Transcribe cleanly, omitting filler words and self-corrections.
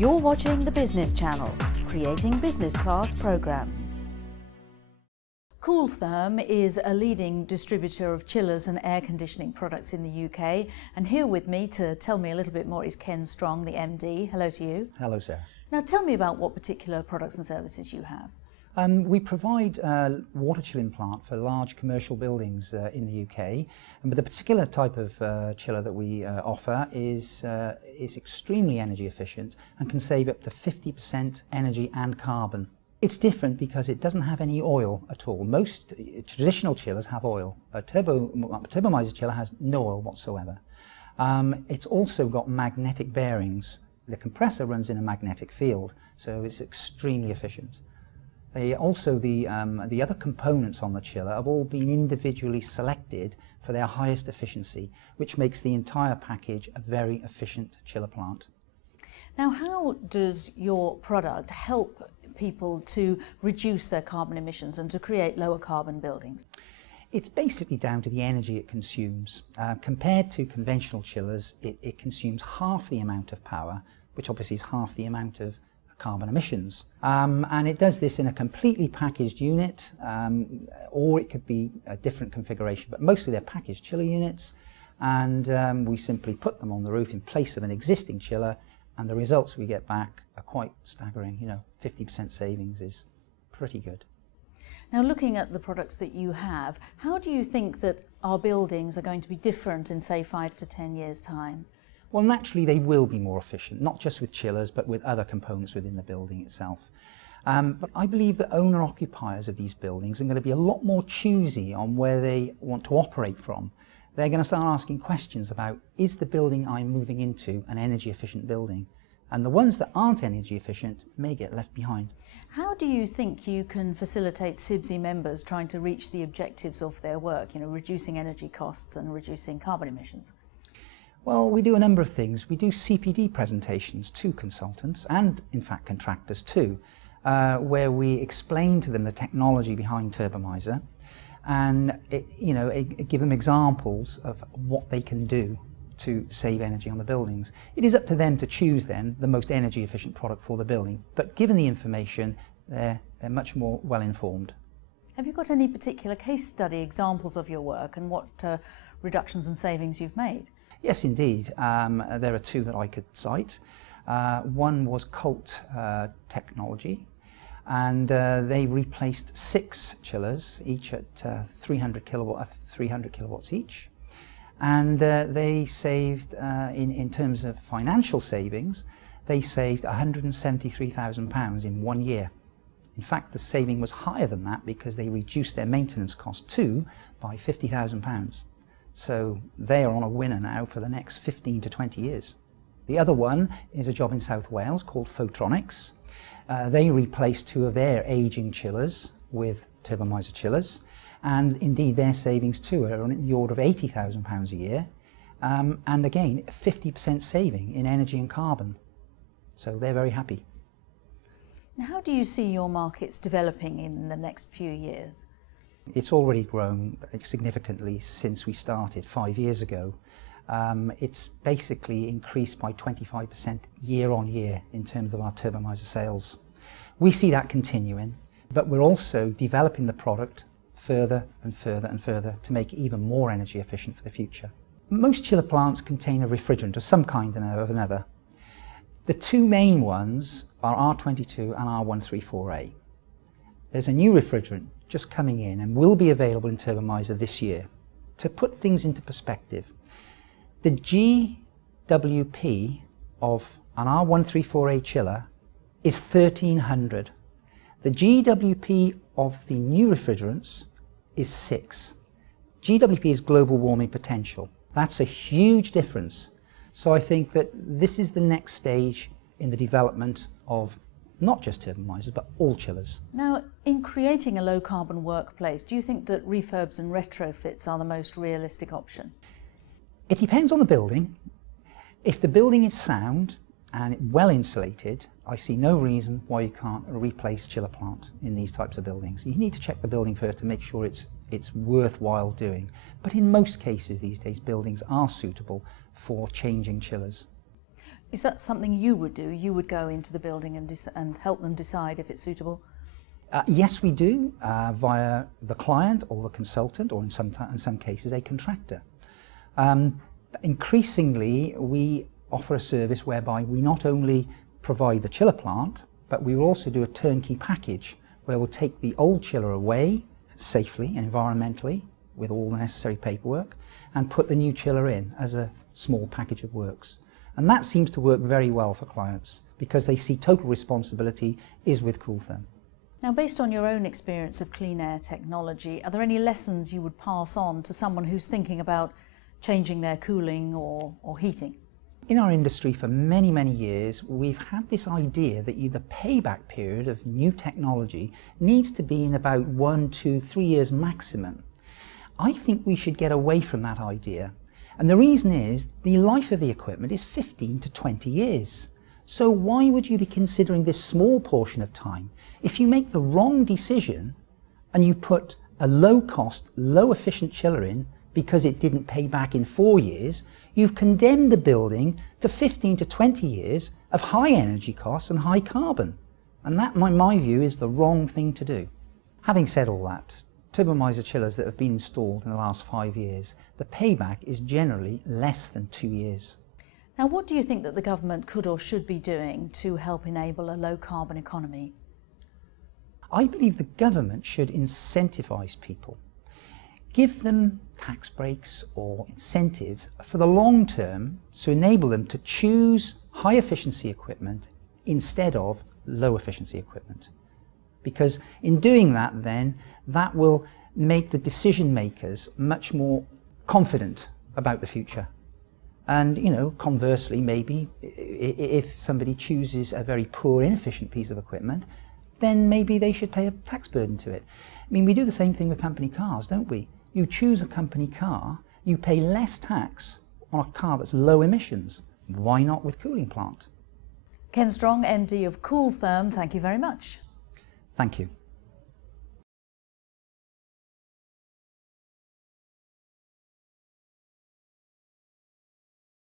You're watching the Business Channel, creating business class programs. Cool-Therm is a leading distributor of chillers and air conditioning products in the UK, and here with me to tell me a little bit more is Ken Strong, the MD. Hello to you. Hello, Sarah. Now tell me about what particular products and services you have. We provide a water chilling plant for large commercial buildings in the UK, but the particular type of chiller that we offer is extremely energy efficient and can save up to 50% energy and carbon. It's different because it doesn't have any oil at all. Most traditional chillers have oil. A Turbomiser chiller has no oil whatsoever. It's also got magnetic bearings. The compressor runs in a magnetic field, so it's extremely efficient. The other components on the chiller have all been individually selected for their highest efficiency, which makes the entire package a very efficient chiller plant. Now, how does your product help people to reduce their carbon emissions and to create lower carbon buildings? It's basically down to the energy it consumes. Compared to conventional chillers, it consumes half the amount of power, which obviously is half the amount of carbon emissions. And it does this in a completely packaged unit, or it could be a different configuration, but mostly they're packaged chiller units, and we simply put them on the roof in place of an existing chiller, and the results we get back are quite staggering. 50% savings is pretty good. Now, looking at the products that you have, how do you think that our buildings are going to be different in, say, 5 to 10 years' time? Well, naturally they will be more efficient, not just with chillers, but with other components within the building itself. But I believe that owner-occupiers of these buildings are going to be a lot more choosy on where they want to operate from. They're going to start asking questions about, is the building I'm moving into an energy-efficient building? And the ones that aren't energy efficient may get left behind. How do you think you can facilitate CIBSE members trying to reach the objectives of their work, reducing energy costs and reducing carbon emissions? Well, we do a number of things. We do CPD presentations to consultants and, in fact, contractors too, where we explain to them the technology behind Turbomiser and give them examples of what they can do to save energy on the buildings. It is up to them to choose then the most energy efficient product for the building, but given the information, they're much more well informed. Have you got any particular case study examples of your work and what reductions and savings you've made? Yes, indeed. There are two that I could cite. One was Colt technology, and they replaced 6 chillers, each at 300 kilowatts each. And they saved, in terms of financial savings, they saved £173,000 in 1 year. In fact, the saving was higher than that because they reduced their maintenance cost too by £50,000. So they are on a winner now for the next 15 to 20 years. The other one is a job in South Wales called Photronics. They replaced 2 of their aging chillers with Turbomiser chillers, and indeed their savings too are on the order of £80,000 a year, and again 50% saving in energy and carbon. So they're very happy. Now, how do you see your markets developing in the next few years? It's already grown significantly since we started 5 years ago. It's basically increased by 25% year on year in terms of our Turbomiser sales. We see that continuing, but we're also developing the product further and further and further to make it even more energy efficient for the future. Most chiller plants contain a refrigerant of some kind or another. The 2 main ones are R22 and R134A. There's a new refrigerant just coming in and will be available in Turbomiser this year. To put things into perspective, the GWP of an R134A chiller is 1300. The GWP of the new refrigerants is 6. GWP is global warming potential. That's a huge difference. So I think that this is the next stage in the development of not just Turbomisers, but all chillers. Now, in creating a low-carbon workplace, do you think that refurbs and retrofits are the most realistic option? It depends on the building. If the building is sound and well insulated, I see no reason why you can't replace chiller plant in these types of buildings. You need to check the building first to make sure it's worthwhile doing. But in most cases these days, buildings are suitable for changing chillers. Is that something you would do? You would go into the building and help them decide if it's suitable? Yes, we do, via the client or the consultant, or in some cases a contractor. Increasingly, we offer a service whereby we not only provide the chiller plant, but we will also do a turnkey package where we'll take the old chiller away safely and environmentally with all the necessary paperwork and put the new chiller in as a small package of works. And that seems to work very well for clients because they see total responsibility is with Cool-Therm. Now, based on your own experience of clean air technology, are there any lessons you would pass on to someone who's thinking about changing their cooling or heating? In our industry for many, many years, we've had this idea that the payback period of new technology needs to be in about 1, 2, 3 years maximum. I think we should get away from that idea. And the reason is the life of the equipment is 15 to 20 years. So why would you be considering this small portion of time? If you make the wrong decision and you put a low-cost, low-efficient chiller in because it didn't pay back in 4 years, you've condemned the building to 15 to 20 years of high energy costs and high carbon. And that, in my view, is the wrong thing to do. Having said all that, Turbomiser chillers that have been installed in the last 5 years, the payback is generally less than 2 years. Now, what do you think that the government could or should be doing to help enable a low-carbon economy? I believe the government should incentivise people. Give them tax breaks or incentives for the long term to enable them to choose high efficiency equipment instead of low efficiency equipment. Because in doing that then, that will make the decision makers much more confident about the future. And, you know, conversely, maybe if somebody chooses a very poor, inefficient piece of equipment, then maybe they should pay a tax burden to it. I mean, we do the same thing with company cars, don't we? You choose a company car, you pay less tax on a car that's low emissions. Why not with cooling plant? Ken Strong, MD of Cool-Therm, thank you very much. Thank you.